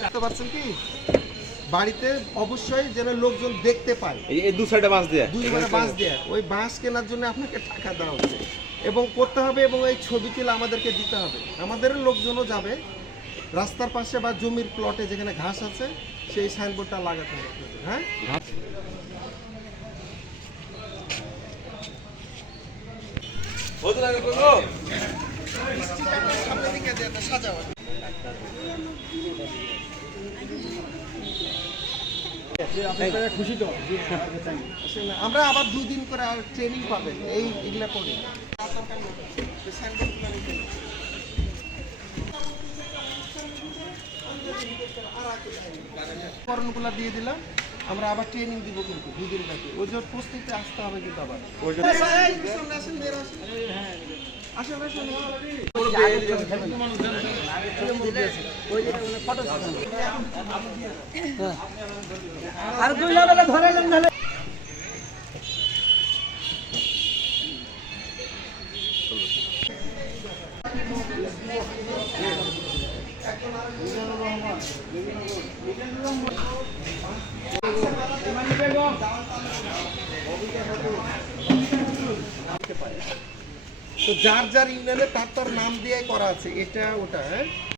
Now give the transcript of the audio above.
বুঝতে পারছেন কি বাড়িতে অবশ্যই যেন লোকজন দেখতে পায় এই দু সাইডে বাঁশ দিয়ে বাঁশ দিয়ে ওই বাঁশ কেনার জন্য আপনাকে টাকা দেওয়া হচ্ছে এবং করতে হবে এবং এই ছবি তুলে আমাদেরকে দিতে হবে আমাদের লোকজনও যাবে রাস্তার পাশে বা জমির প্লটে যেখানে ঘাস আছে সেই সাইনবোর্ডটা লাগাতে হবে হ্যাঁ আমরা আবার 2 দিন করে আর ট্রেনিং পাবেন এই এগুলা করে করণগুলো দিয়ে দিলাম আমরা আবার ট্রেনিং দিব কিন্তু 2 দিন বাকি ওই যে প্রস্তুতি আসতে হবে কিন্তু আবার আর 2 লেভেলে ধরাইলেন তাহলে তো যার যার ইউনিয়নে তার নাম দিয়ে করা আছে এটা ওটা হ্যাঁ